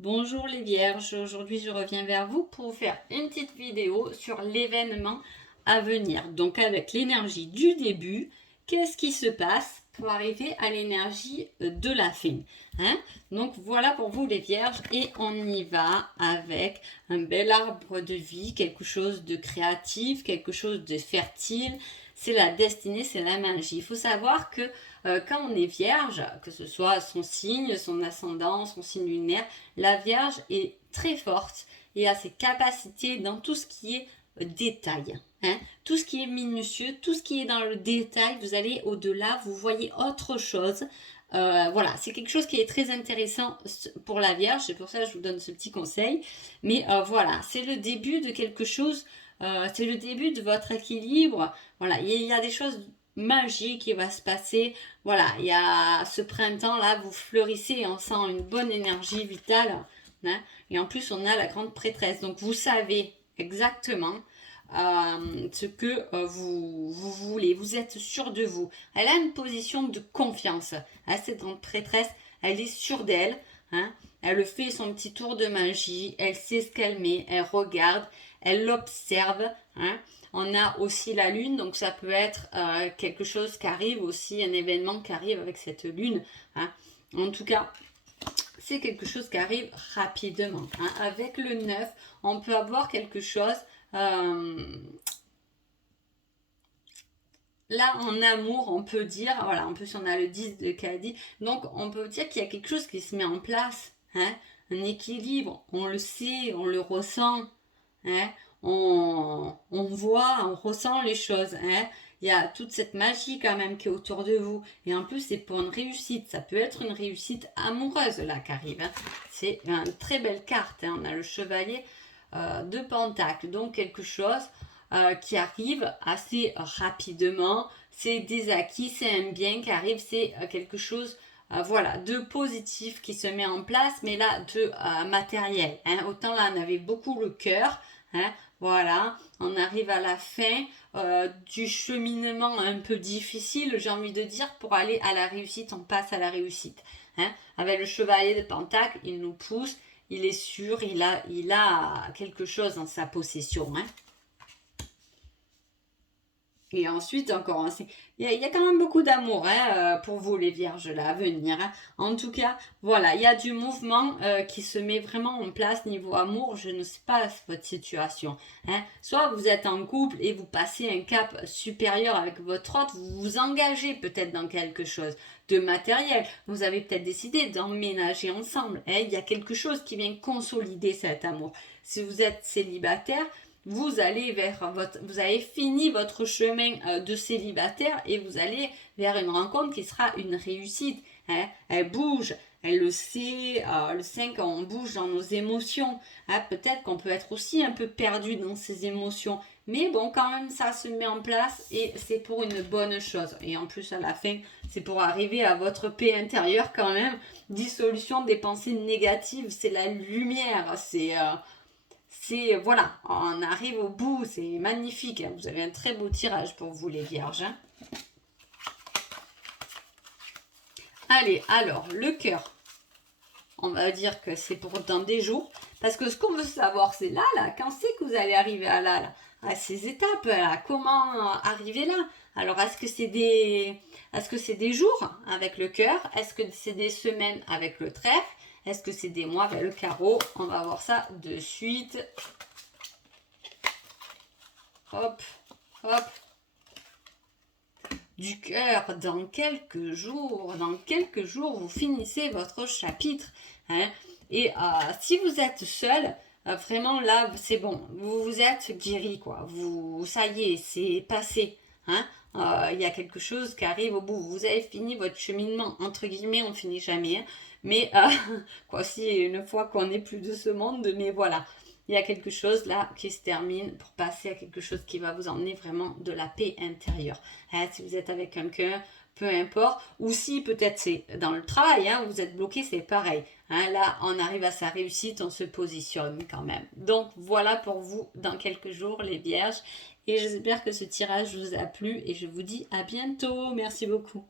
Bonjour les vierges, aujourd'hui je reviens vers vous pour vous faire une petite vidéo sur l'événement à venir. Donc avec l'énergie du début, qu'est-ce qui se passe pour arriver à l'énergie de la fin, hein? Donc voilà pour vous les vierges et on y va avec un bel arbre de vie, quelque chose de créatif, quelque chose de fertile. C'est la destinée, c'est la magie. Il faut savoir que quand on est vierge, que ce soit son signe, son ascendant, son signe lunaire, la Vierge est très forte et a ses capacités dans tout ce qui est détail. Hein? Tout ce qui est minutieux, tout ce qui est dans le détail, vous allez au-delà, vous voyez autre chose. Voilà, c'est quelque chose qui est très intéressant pour la Vierge, c'est pour ça que je vous donne ce petit conseil. Mais voilà, c'est le début de quelque chose, c'est le début de votre équilibre. Voilà, il y a des choses magiques qui va se passer. Voilà, il y a ce printemps-là, vous fleurissez et on sent une bonne énergie vitale. Hein, et en plus, on a la grande prêtresse. Donc, vous savez exactement ce que vous voulez. Vous êtes sûr de vous. Elle a une position de confiance. Hein, cette grande prêtresse, elle est sûre d'elle. Hein, elle fait son petit tour de magie. Elle sait ce qu'elle met. Elle regarde. Elle l'observe. Hein. On a aussi la lune, donc ça peut être quelque chose qui arrive aussi, un événement qui arrive avec cette lune. Hein. En tout cas, c'est quelque chose qui arrive rapidement. Hein. Avec le 9, on peut avoir quelque chose... là, en amour, on peut dire, voilà, en plus on a le 10 de Cadie, donc on peut dire qu'il y a quelque chose qui se met en place, hein, un équilibre, on le sait, on le ressent, hein, on voit, on ressent les choses, hein. Il y a toute cette magie quand même qui est autour de vous. Et en plus, c'est pour une réussite. Ça peut être une réussite amoureuse là qui arrive. Hein. C'est une très belle carte. Hein. On a le chevalier de Pentacle. Donc quelque chose qui arrive assez rapidement. C'est des acquis, c'est un bien qui arrive, c'est quelque chose voilà, de positif qui se met en place, mais là, de matériel. Hein. Autant là, on avait beaucoup le cœur. Hein. Voilà, on arrive à la fin du cheminement un peu difficile, j'ai envie de dire, pour aller à la réussite, on passe à la réussite. Hein. Avec le chevalier de Pentacle, il nous pousse, il est sûr, il a quelque chose dans sa possession. Hein. Et ensuite, encore, hein, il y a quand même beaucoup d'amour hein, pour vous, les vierges, là, à venir. Hein. En tout cas, voilà, il y a du mouvement qui se met vraiment en place niveau amour. Je ne sais pas votre situation. Hein. Soit vous êtes en couple et vous passez un cap supérieur avec votre autre, vous vous engagez peut-être dans quelque chose de matériel. Vous avez peut-être décidé d'emménager ensemble. Hein. Il y a quelque chose qui vient consolider cet amour. Si vous êtes célibataire, vous allez vers vous avez fini votre chemin de célibataire et vous allez vers une rencontre qui sera une réussite. Hein. Elle bouge, elle le sait, le 5, on bouge dans nos émotions. Hein. Peut-être qu'on peut être aussi un peu perdu dans ses émotions. Mais bon, quand même, ça se met en place et c'est pour une bonne chose. Et en plus, à la fin, c'est pour arriver à votre paix intérieure quand même. Dissolution des pensées négatives, c'est la lumière, voilà, on arrive au bout, c'est magnifique. Hein. Vous avez un très beau tirage pour vous les vierges. Hein. Allez, alors, le cœur. On va dire que c'est pour dans des jours. Parce que ce qu'on veut savoir, c'est là, quand c'est que vous allez arriver à ces étapes, là, comment arriver là. Alors, est-ce que c'est des jours avec le cœur? Est-ce que c'est des semaines avec le trèfle? Est-ce que c'est des mois avec le carreau? On va voir ça de suite. Hop, hop. Du cœur, dans quelques jours, vous finissez votre chapitre. Hein. Et si vous êtes seul, vraiment là, c'est bon, vous vous êtes guéri, quoi. Ça y est, c'est passé. Hein. Il y a quelque chose qui arrive au bout. Vous avez fini votre cheminement, entre guillemets, on ne finit jamais. Hein. Mais, quoi, si une fois qu'on n'est plus de ce monde, mais voilà. Il y a quelque chose là qui se termine pour passer à quelque chose qui va vous emmener vraiment de la paix intérieure. Hein, si vous êtes avec quelqu'un, peu importe. Ou si peut-être c'est dans le travail, hein, vous êtes bloqué, c'est pareil. Hein, là, on arrive à sa réussite, on se positionne quand même. Donc voilà pour vous dans quelques jours les vierges. Et j'espère que ce tirage vous a plu et je vous dis à bientôt. Merci beaucoup.